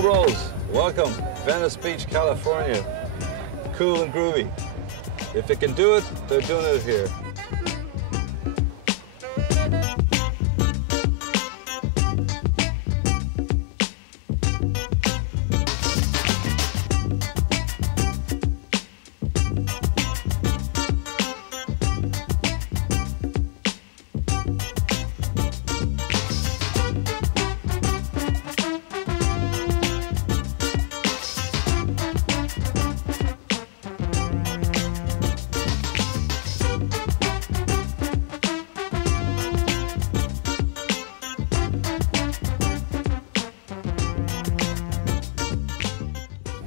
Showbros, welcome. Venice Beach, California. Cool and groovy. If it can do it, they're doing it here.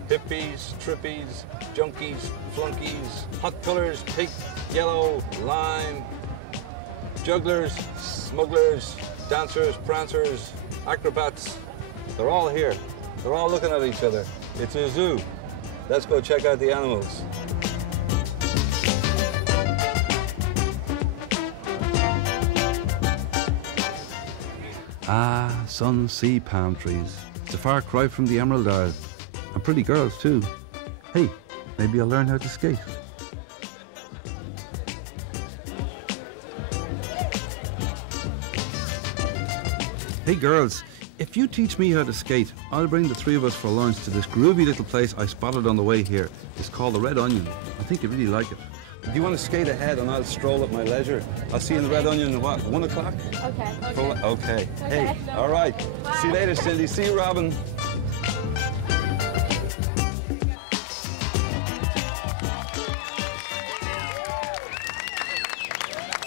Hippies, trippies, junkies, flunkies, hot colors, pink, yellow, lime, jugglers, smugglers, dancers, prancers, acrobats. They're all here. They're all looking at each other. It's a zoo. Let's go check out the animals. Ah, sun, sea, palm trees. It's a far cry from the Emerald Isle. And pretty girls, too. Hey, maybe I'll learn how to skate. Hey, girls, if you teach me how to skate, I'll bring the three of us for lunch to this groovy little place I spotted on the way here. It's called the Red Onion. I think you'd really like it. Do you want to skate ahead and I'll stroll at my leisure? I'll see you in the Red Onion at what, 1 o'clock? Okay. Okay. Hey, all right. Bye. See you later, Cindy. See you, Robin.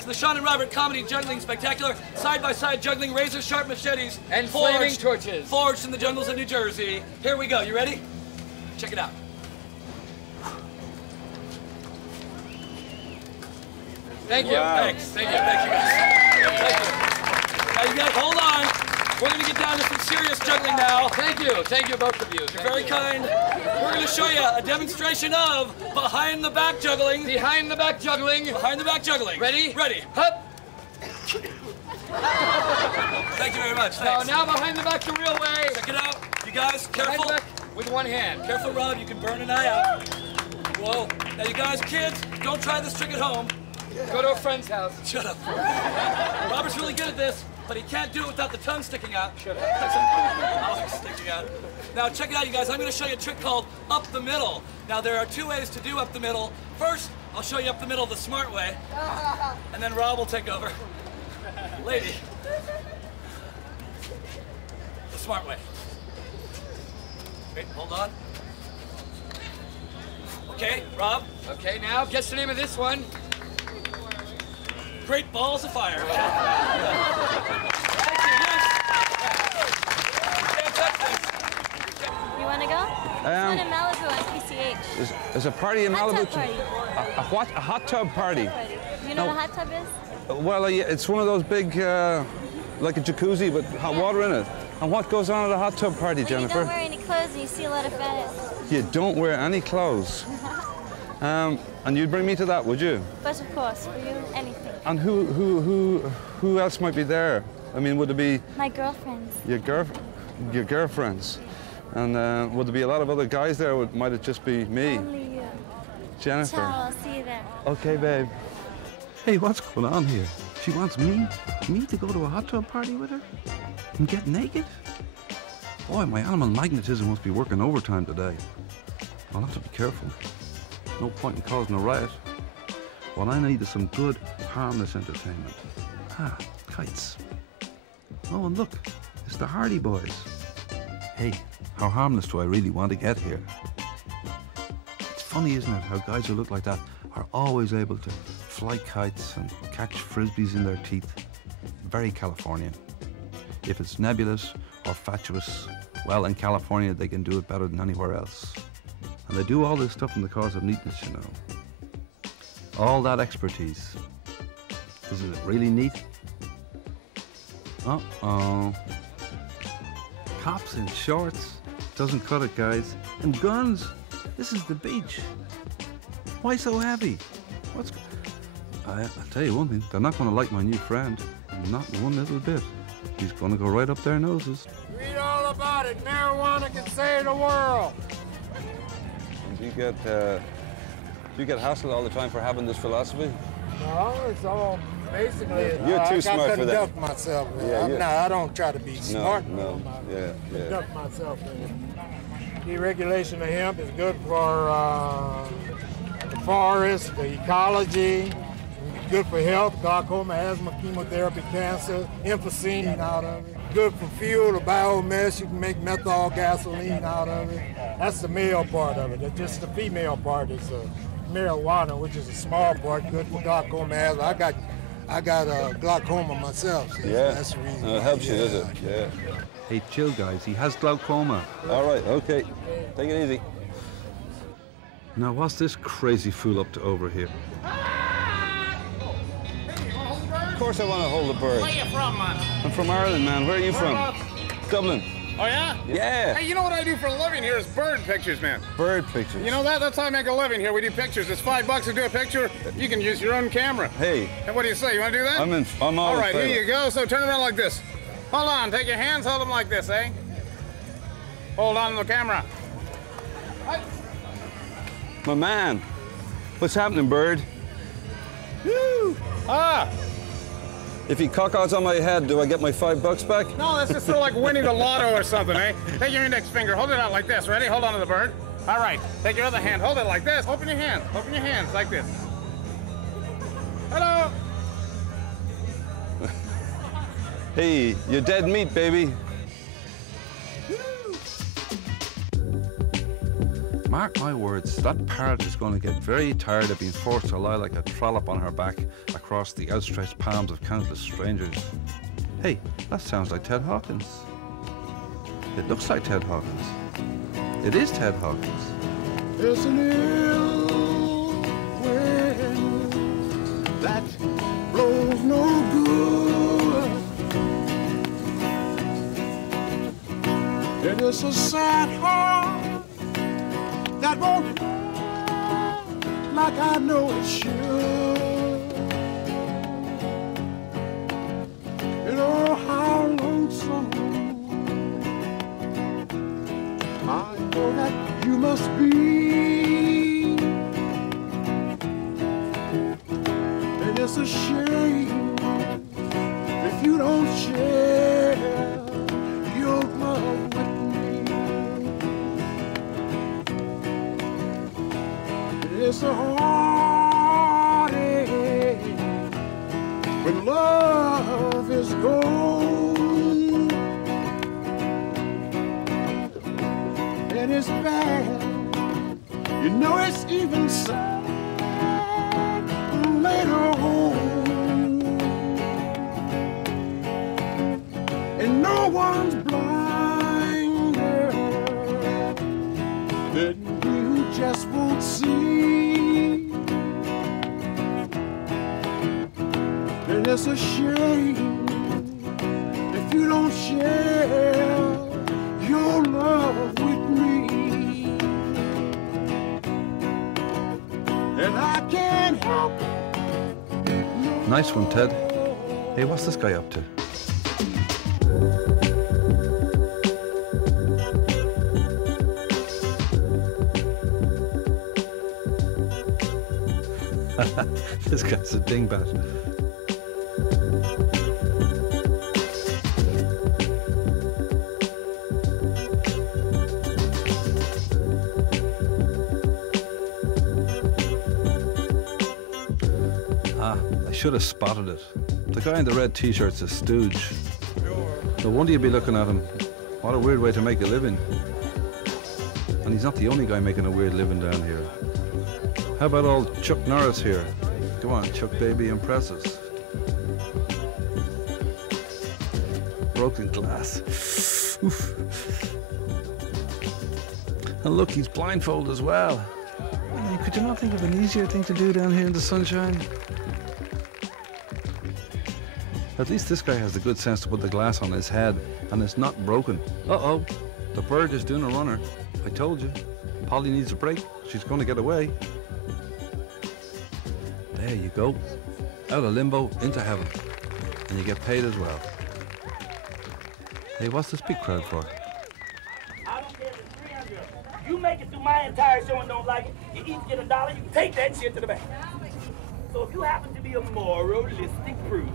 The Sean and Robert Comedy Juggling Spectacular, side-by-side juggling razor-sharp machetes and flaming torches. Forged in the jungles of New Jersey. Here we go. You ready? Check it out. Thank you. Wow. Thanks. Thank you. Thank you, guys. Thank you. Now, you guys, hold on. We're going to get down to some serious juggling now. Thank you. Thank you, both of you. You're very kind. We're going to show you a demonstration of behind-the-back juggling. Behind-the-back juggling. Behind-the-back juggling. Ready? Ready. Hup. Thank you very much. Thanks. Now behind the back the real way. Check it out. You guys, careful. Behind the back with one hand. Careful, Rob. You can burn an eye out. Whoa. Now, you guys, kids, don't try this trick at home. Go to a friend's house. Shut up. Robert's really good at this, but he can't do it without the tongue sticking out. Shut up. Mouth sticking out. Now, check it out, you guys. I'm going to show you a trick called up the middle. Now, there are two ways to do up the middle. First, I'll show you up the middle the smart way, and then Rob will take over. Lady. The smart way. Wait, hold on. Okay, Rob. Okay, now, guess the name of this one. Great Balls of Fire. Thank you, yes. You want to go? There's one in Malibu on PCH. There's a party in Malibu. Hot tub party. A what? A hot tub party? Do you know what a hot tub is? Well, yeah, it's one of those big, like a jacuzzi, but hot water in it. And what goes on at a hot tub party, Jennifer? You don't wear any clothes and you see a lot of fat ass. You don't wear any clothes. And you'd bring me to that, would you? But of course, for you, anything. And who else might be there? I mean, would it be my girlfriends? Your girlfriends? And would there be a lot of other guys there? Or might it just be me? Only you. Jennifer. Ciao, I'll see you there. Okay, babe. Hey, what's going on here? She wants me to go to a hot tub party with her and get naked? Boy, my animal magnetism must be working overtime today. I'll have to be careful. No point in causing a riot. What I need is some good, harmless entertainment. Ah, kites. Oh, and look, it's the Hardy Boys. Hey, how harmless do I really want to get here? It's funny, isn't it, how guys who look like that are always able to fly kites and catch frisbees in their teeth. Very Californian. If it's nebulous or fatuous, well, in California they can do it better than anywhere else. And they do all this stuff in the cause of neatness, you know. All that expertise. Is it really neat? Uh-oh. Cops in shorts. Doesn't cut it, guys. And guns. This is the beach. Why so heavy? I'll tell you one thing. They're not going to like my new friend. Not one little bit. He's going to go right up their noses. Read all about it. Marijuana can save the world. Do you get hassled all the time for having this philosophy? No, it's all basically. You're too smart for that. I conduct myself. I don't try to be smart. No. Yeah. Conduct myself. Deregulation of hemp is good for the forest, the ecology. Good for health, glaucoma, asthma, chemotherapy, cancer, emphysema out of it. Good for fuel, the biomass, you can make methyl gasoline out of it. That's the male part of it. Just the female part is marijuana, which is a small part, good for glaucoma, asthma. I got glaucoma myself, so that's the reason. It helps you, does it? Yeah. Hey, chill, guys. He has glaucoma. All right, okay. Take it easy. Now, what's this crazy fool up to over here? Of course I want to hold a bird. Where you from, man? I'm from Ireland, man. Where are you from? Dublin. Oh, yeah? Yeah. Hey, you know what I do for a living here is bird pictures, man. Bird pictures. You know that? That's how I make a living here. We do pictures. It's $5 to do a picture. You can use your own camera. Hey. And what do you say? You want to do that? I'm all right, here you go. So turn around like this. Hold on. Take your hands. Hold them like this, eh? Hold on to the camera. Right. My man. What's happening, bird? Woo! Ah! If he cockouts on my head, do I get my $5 back? No, that's just sort of like winning the lotto or something, eh? Take your index finger, hold it out like this. Ready? Hold on to the bird. All right. Take your other hand, hold it like this. Open your hands. Open your hands like this. Hello. Hey, you're dead meat, baby. Mark my words, that parrot is going to get very tired of being forced to lie like a trollop on her back across the outstretched palms of countless strangers. Hey, that sounds like Ted Hawkins. It looks like Ted Hawkins. It is Ted Hawkins. There's an ill wind that blows no good. It is a sad heart that won't like I know it should. You know how lonesome I know that you must be. And it's a shame if you don't share your love with me. It's a heartache when love is gone, and it's bad. You know it's even sad later on, and no one's blinder than you just won't see. And it's a shame if you don't share your love with me. And I can't help it. Nice one, Ted. Hey, what's this guy up to? This guy's a dingbat. I should have spotted it. The guy in the red t-shirt's a stooge. No wonder you'd be looking at him. What a weird way to make a living. And he's not the only guy making a weird living down here. How about old Chuck Norris here? Come on, Chuck baby, impress us. Broken glass. Oof. And look, he's blindfolded as well. Man, could you not think of an easier thing to do down here in the sunshine? At least this guy has the good sense to put the glass on his head, and it's not broken. Uh-oh, the bird is doing a runner. I told you, Polly needs a break. She's going to get away. There you go. Out of limbo, into heaven. And you get paid as well. Hey, what's this big crowd for? make it through my entire show and don't like it, you each get $1, you can take that shit to the bank. So if you happen to be a moralistic prude,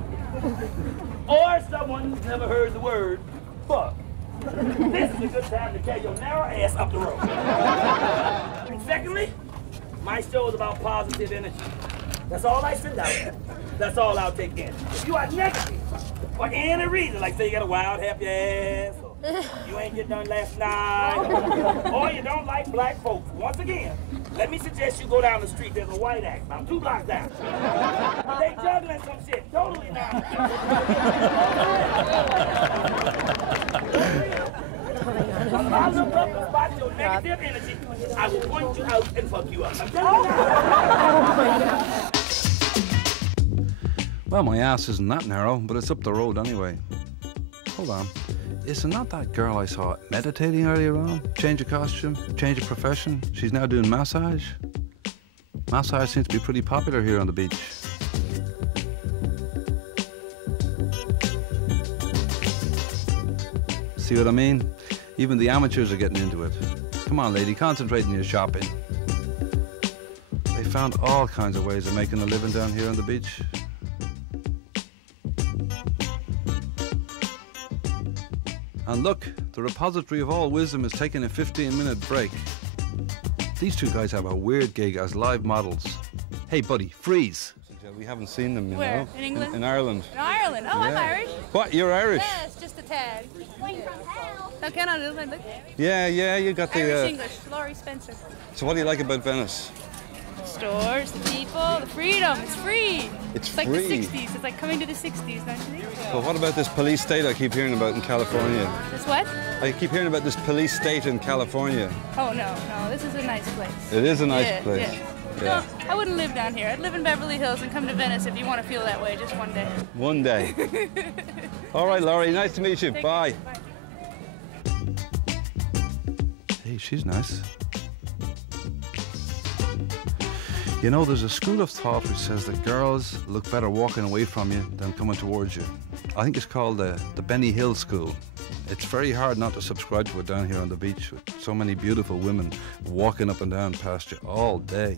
or someone who's never heard the word fuck, this is a good time to carry your narrow ass up the road. And secondly, my show is about positive energy. That's all I send out. That's all I'll take in. If you are negative, for any reason, like say you got a wild, happy ass, or you ain't get done last night, or you don't like black folks, once again, let me suggest you go down the street. There's a white axe about 2 blocks down. They juggling some shit, totally not. If I look up and spot your negative energy, I will point you out and fuck you up. I'm telling you now. Well, my ass isn't that narrow, but it's up the road anyway. Hold on. Is it not that girl I saw meditating earlier on? Change of costume, change of profession. She's now doing massage. Massage seems to be pretty popular here on the beach. See what I mean? Even the amateurs are getting into it. Come on, lady, concentrate on your shopping. They found all kinds of ways of making a living down here on the beach. And look, the repository of all wisdom is taking a 15-minute break. These two guys have a weird gig as live models. Hey, buddy, freeze. We haven't seen them, you Where? know. In England? In Ireland. In Ireland? Oh, I'm Irish. What? You're Irish? Yes, just a tad. How can I do that? Yeah, you got the... Irish English, Laurie Spencer. So what do you like about Venice? Stores, the people, the freedom. It's free. It's like free. the 60s. It's like coming to the 60s, don't you think? Well, what about this police state I keep hearing about in California? This what? I keep hearing about this police state in California. Oh, no. This is a nice place. It is a nice place. Yeah. No, I wouldn't live down here. I'd live in Beverly Hills and come to Venice if you want to feel that way just one day. One day. All right, Laurie, nice to meet you. Bye. Hey, she's nice. You know, there's a school of thought which says that girls look better walking away from you than coming towards you. I think it's called the Benny Hill School. It's very hard not to subscribe to it down here on the beach with so many beautiful women walking up and down past you all day.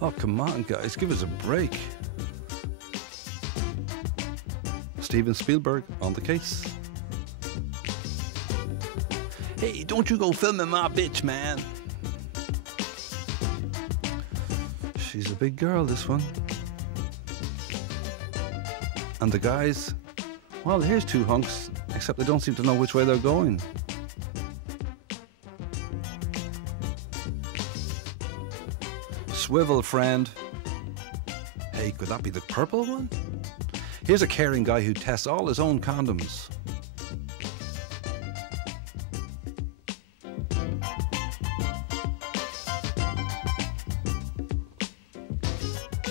Oh, come on, guys, give us a break. Steven Spielberg on the case. Hey, don't you go filming my bitch, man. She's a big girl, this one. And the guys, well, here's 2 hunks, except they don't seem to know which way they're going. Swivel, friend. Hey, could that be the purple one? Here's a caring guy who tests all his own condoms.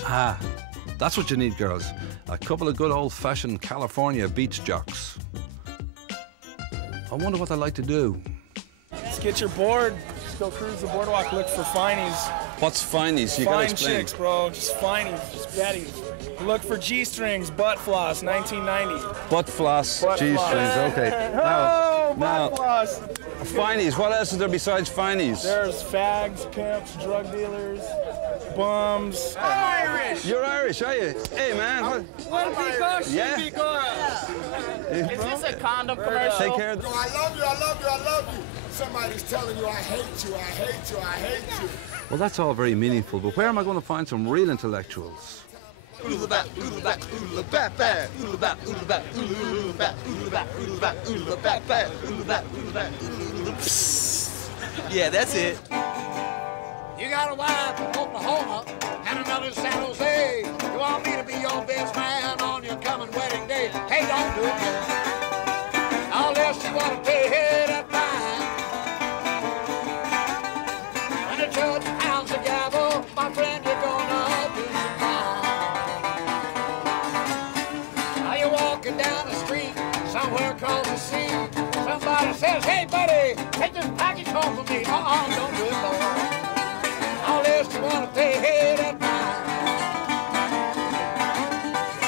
Ah, that's what you need, girls. A couple of good old-fashioned California beach jocks. I wonder what they like to do. Just get your board, just go cruise the boardwalk, look for finies. What's finies? You gotta explain. Fine chicks, bro, just finies, just baddies. Look for G-strings, butt floss, 1990. Butt floss, G-strings, okay. Butt floss. Finies, what else is there besides finies? There's fags, pimps, drug dealers, bums. I'm Irish! You're Irish, are you? Hey, man. Yeah? Is this a condom commercial? Take care of No, I love you, I love you, I love you. Somebody's telling you I hate you, I hate you, I hate you. Well, that's all very meaningful, but where am I going to find some real intellectuals? Yeah, that's it. You got a wife in Oklahoma and another in San Jose. You want me to be your best man on your coming wedding day? Hey, don't do it yet. Unless you want to pay that fine. When the judge pounds the gavel, my friend, you're gonna do some time. Are you walking down the street somewhere across the sea? Somebody says, hey, buddy, take this package home for me. Don't do it, boy. Unless you want to pay that fine.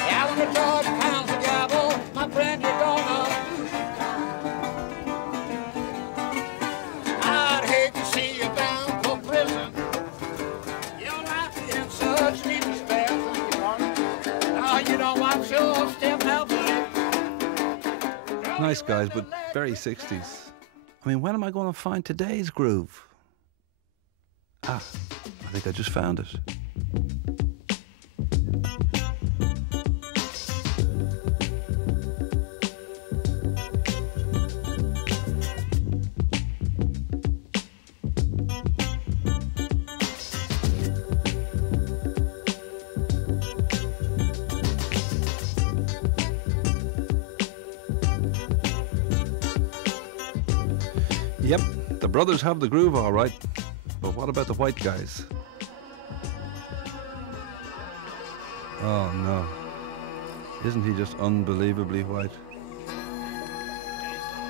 Yeah, when the judge pounds the gavel, my friend, you're gonna nice guys, but very 60s. I mean, when am I going to find today's groove? Ah, I think I just found it. Yep, the brothers have the groove all right, but what about the white guys? Oh no, isn't he just unbelievably white?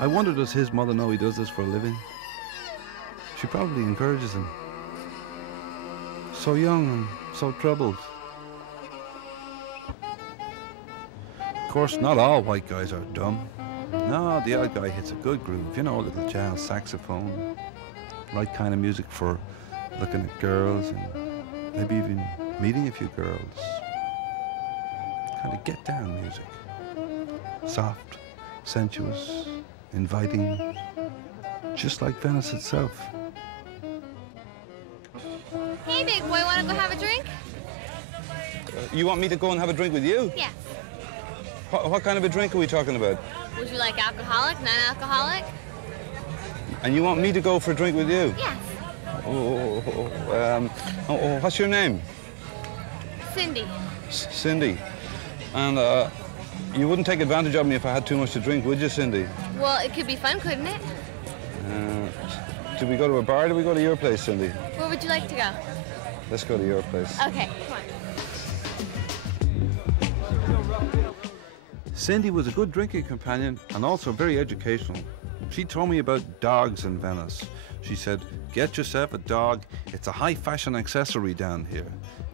I wonder, does his mother know he does this for a living? She probably encourages him. So young and so troubled. Of course, not all white guys are dumb. No, the odd guy hits a good groove, you know, a little jazz saxophone, right kind of music for looking at girls and maybe even meeting a few girls. Kind of get down music. Soft, sensuous, inviting, just like Venice itself. Hey, big boy, want to go have a drink? You want me to go and have a drink with you? Yes. What kind of a drink are we talking about? Would you like alcoholic, non-alcoholic? And you want me to go for a drink with you? Yes. What's your name? Cindy. Cindy. And you wouldn't take advantage of me if I had too much to drink, would you, Cindy? Well, it could be fun, couldn't it? Do we go to a bar or do we go to your place, Cindy? Where would you like to go? Let's go to your place. Okay, come on. Cindy was a good drinking companion and also very educational. She told me about dogs in Venice. She said, get yourself a dog. It's a high fashion accessory down here.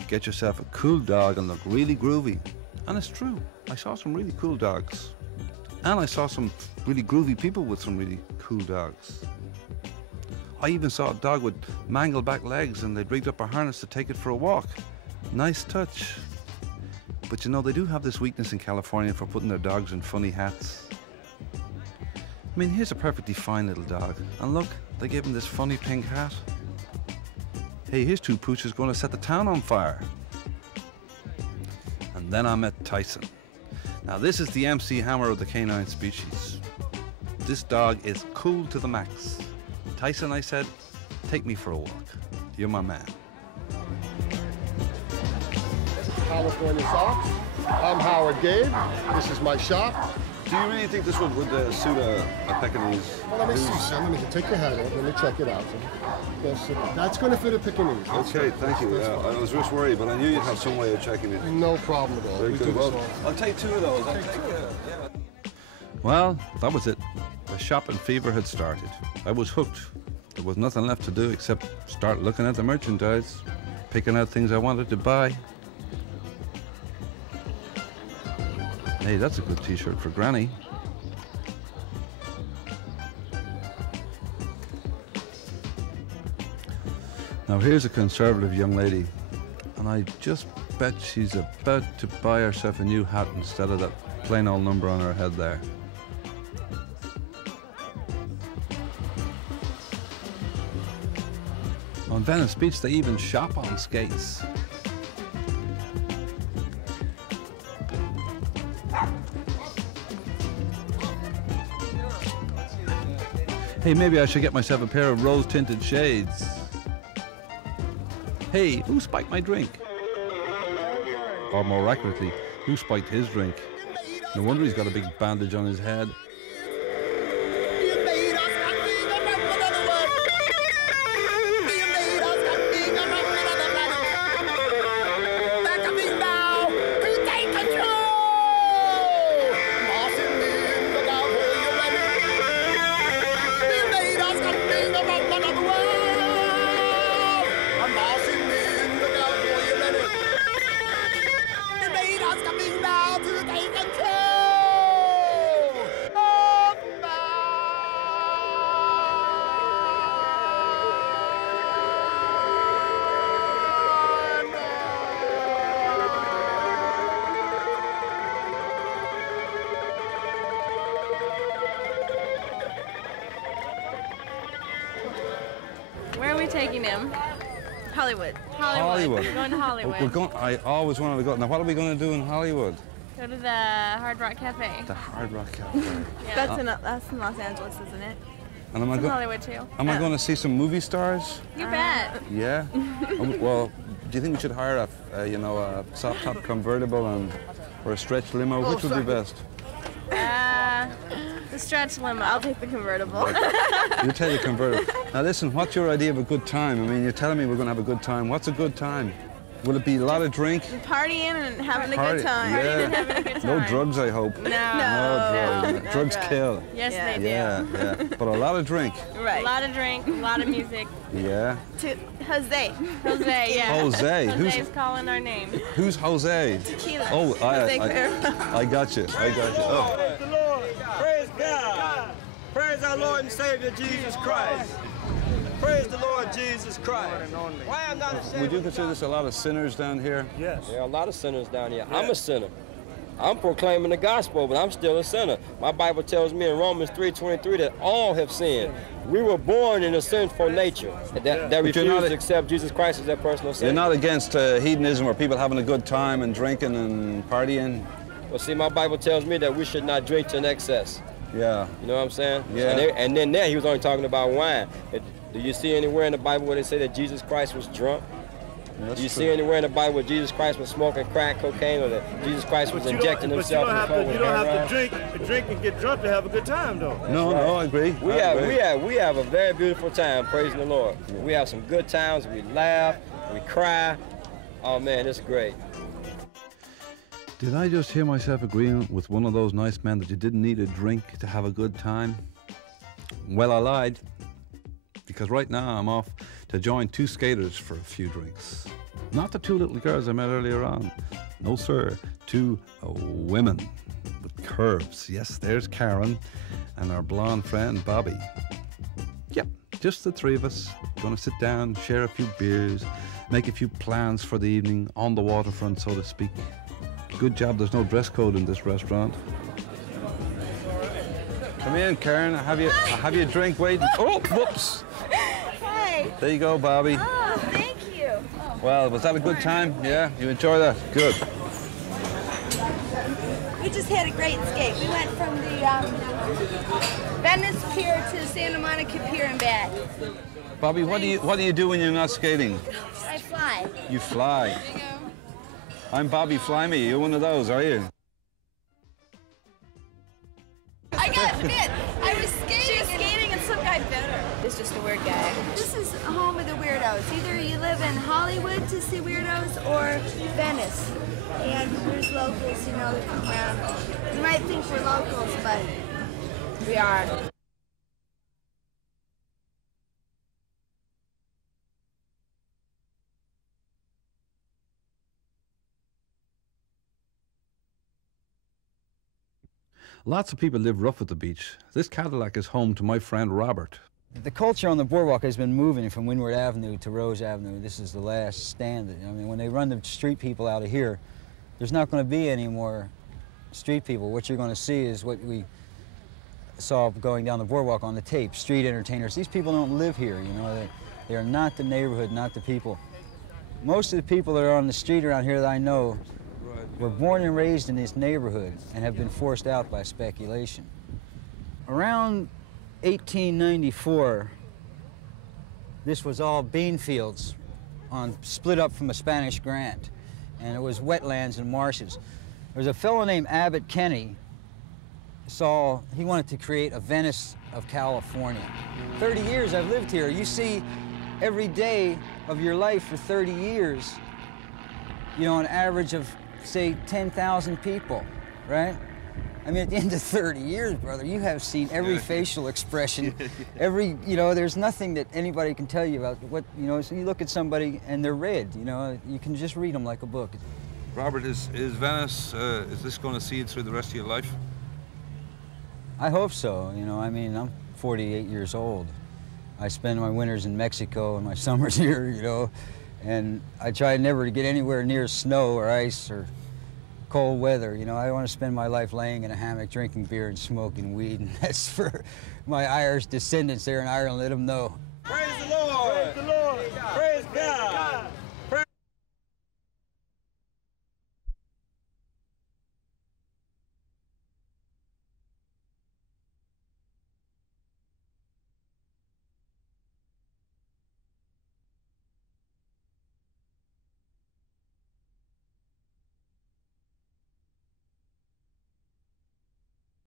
Get yourself a cool dog and look really groovy. And it's true. I saw some really cool dogs. And I saw some really groovy people with some really cool dogs. I even saw a dog with mangled back legs and they'd rigged up a harness to take it for a walk. Nice touch. But you know, they do have this weakness in California for putting their dogs in funny hats. I mean, here's a perfectly fine little dog. And look, they gave him this funny pink hat. Hey, here's two pooches going to set the town on fire. And then I met Tyson. Now, this is the MC Hammer of the canine species. This dog is cool to the max. Tyson, I said, take me for a walk. You're my man. California socks. I'm Howard Gabe. This is my shop. Do you really think this would suit a Pekingese? Well, let me see, son. Let me take your hat off. Let me check it out. Yes, that's going to fit a Pekingese. Okay, thank you. I was just worried, but I knew you'd have some way of checking it. No problem at all. Very good. Well, I'll take two of those. Well, that was it. The shopping fever had started. I was hooked. There was nothing left to do except start looking at the merchandise, picking out things I wanted to buy. Hey, that's a good t-shirt for Granny. Now here's a conservative young lady, and I just bet she's about to buy herself a new hat instead of that plain old number on her head there. On Venice Beach, they even shop on skates. Hey, maybe I should get myself a pair of rose-tinted shades. Hey, who spiked my drink? Or more accurately, who spiked his drink? No wonder he's got a big bandage on his head. Where are we taking him? Hollywood. Hollywood. We're going to Hollywood. We're going, I always wanted to go. Now, what are we going to do in Hollywood? Go to the Hard Rock Cafe. The Hard Rock Cafe. Yeah. That's in Los Angeles, isn't it? And am I It's in go- Hollywood, too. Am I going to see some movie stars? You bet. Yeah. Well, do you think we should hire a soft top convertible or a stretch limo? Which would be best? The stretch limo. I'll take the convertible. You take the convertible. Now listen, what's your idea of a good time? I mean, you're telling me we're going to have a good time. What's a good time? Will it be a lot of drink? Partying and having a good time. Yeah. Partying and having a good time. No drugs, I hope. No. No drugs. Drugs kill. Yes, they do. Yeah. But a lot of drink. Right. A lot of drink, a lot of music. Yeah. To Jose. Jose, yeah. Jose. Jose's calling our name. Who's Jose? Tequila. Oh, Jose I got you. I got you. Oh. Praise the Lord. Praise God. Praise our Lord and Savior Jesus Christ. Praise the Lord Jesus Christ. Why I'm not ashamed. Would you consider this a lot of sinners down here? Yes. There are a lot of sinners down here. Yeah. I'm a sinner. I'm proclaiming the gospel, but I'm still a sinner. My Bible tells me in Romans 3:23 that all have sinned. We were born in a sinful nature that refuse to accept Jesus Christ as their personal Savior. You're not against hedonism or people having a good time and drinking and partying? Well, see, my Bible tells me that we should not drink to an excess. Yeah. You know what I'm saying? Yeah. And then there he was only talking about wine. Do you see anywhere in the Bible where they say that Jesus Christ was drunk? Do you see anywhere in the Bible where Jesus Christ was smoking crack cocaine or that Jesus Christ was injecting himself in coke? You don't have to drink and get drunk to have a good time, though. No, I agree. We have a very beautiful time praising the Lord. We have some good times. We laugh, we cry. Oh man, it's great. Did I just hear myself agreeing with one of those nice men that you didn't need a drink to have a good time? Well, I lied. Because right now I'm off to join two skaters for a few drinks. Not the two little girls I met earlier on. No, sir. Two women with curves. Yes, there's Karen and our blonde friend, Bobby. Yep, just the three of us. Gonna sit down, share a few beers, make a few plans for the evening on the waterfront, so to speak. Good job there's no dress code in this restaurant. Come in, Karen. I have you a drink waiting. Oh, whoops. Hey. There you go, Bobby. Oh, thank you. Well, was that a good time? Yeah? You enjoy that? Good. We just had a great escape. We went from the Venice Pier to Santa Monica Pier and back. Bobby, what do you do when you're not skating? I fly. You fly. I'm Bobby Fly Me. You're one of those, are you? I got bit. I was skating. She was skating and some guy bit her. It's just a weird guy. This is home of the weirdos. Either you live in Hollywood to see weirdos or Venice. And there's locals, that come around. You might think we're locals, but we are. Lots of people live rough at the beach. This Cadillac is home to my friend Robert. The culture on the boardwalk has been moving from Windward Avenue to Rose Avenue. This is the last stand. I mean, when they run the street people out of here, there's not going to be any more street people. What you're going to see is what we saw going down the boardwalk on the tape, street entertainers. These people don't live here, They are not the neighborhood, not the people. Most of the people that are on the street around here that I know were born and raised in this neighborhood and have been forced out by speculation. Around 1894, this was all bean fields split up from a Spanish grant, and it was wetlands and marshes. There was a fellow named Abbott Kenny he wanted to create a Venice of California. 30 years I've lived here. You see every day of your life for 30 years, an average of say 10,000 people, right? I mean, at the end of 30 years, brother, you have seen every facial expression, there's nothing that anybody can tell you about so you look at somebody and they're red, you can just read them like a book. Robert, is Venice, is this going to see you through the rest of your life? I hope so, I'm 48 years old. I spend my winters in Mexico and my summers here, and I try never to get anywhere near snow or ice or cold weather. I want to spend my life laying in a hammock, drinking beer and smoking weed, and that's for my Irish descendants there in Ireland. Let them know.